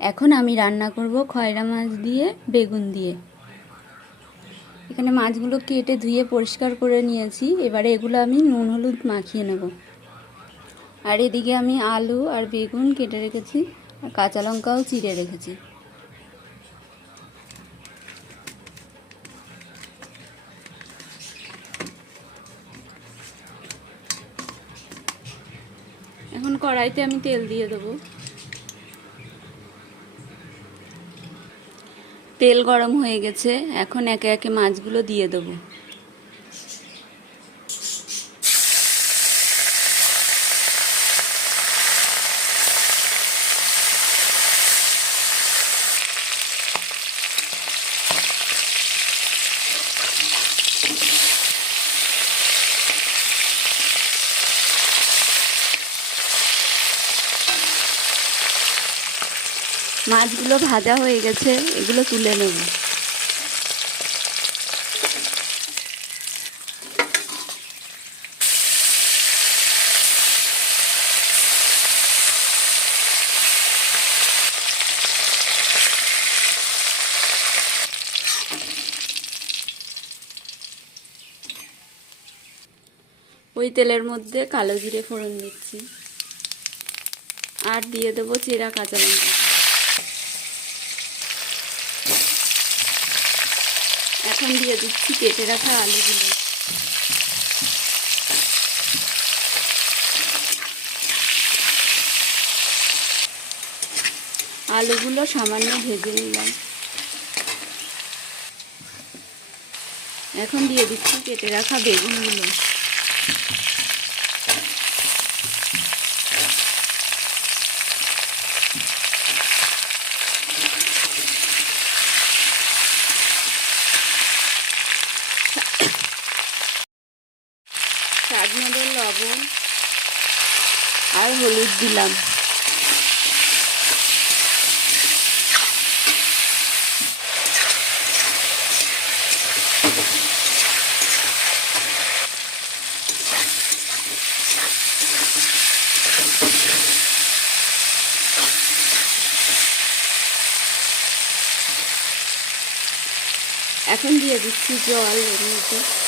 এখন আমি রান্না করব খয়রা মাছ দিয়ে, বেগুন দিয়ে। এখানে মাছগুলো কেটে ধুয়ে পরিষ্কার করে নিয়েছি। এবারে এগুলো আমি নুন, হলুদ মাখিয়ে নেব। আর এদিকে আমি আলু আর বেগুন কেটে রেখেছি, আর কাঁচা লঙ্কাও চিড়ে রেখেছি। এখন কড়াইতে আমি তেল দিয়ে দেবো। তেল গরম হয়ে গেছে এখন একে একে মাছগুলো দিয়ে দেবো। মাছগুলো ভাজা হয়ে গেছে, এগুলো তুলে নেব। ওই তেলের মধ্যে কালো জিরে ফোড়ন দিচ্ছি। আর দিয়ে দেবো চেরা কাঁচা লঙ্কা এখন দিয়ে দিচ্ছি কেটে রাখা আলুগুলো। আলুগুলো সামান্য ভেজে নিলাম। এখন দিয়ে দিচ্ছি কেটে রাখা বেগুনগুলো। স্বাদ মতো লবণ আর হলুদ দিলাম। এখন দিয়ে দিচ্ছি জল এর মধ্যে।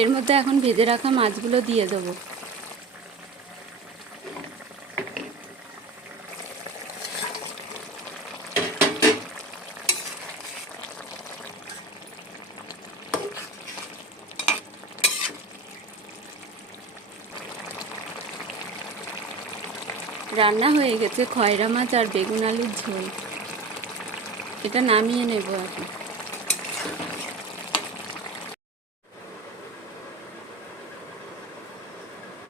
এর মধ্যে এখন ভেজে রাখা মাছগুলো দিয়ে দেবো। রান্না হয়ে গেছে খয়রা মাছ আর বেগুন আলুর ঝোল। এটা নামিয়ে নেব এখন।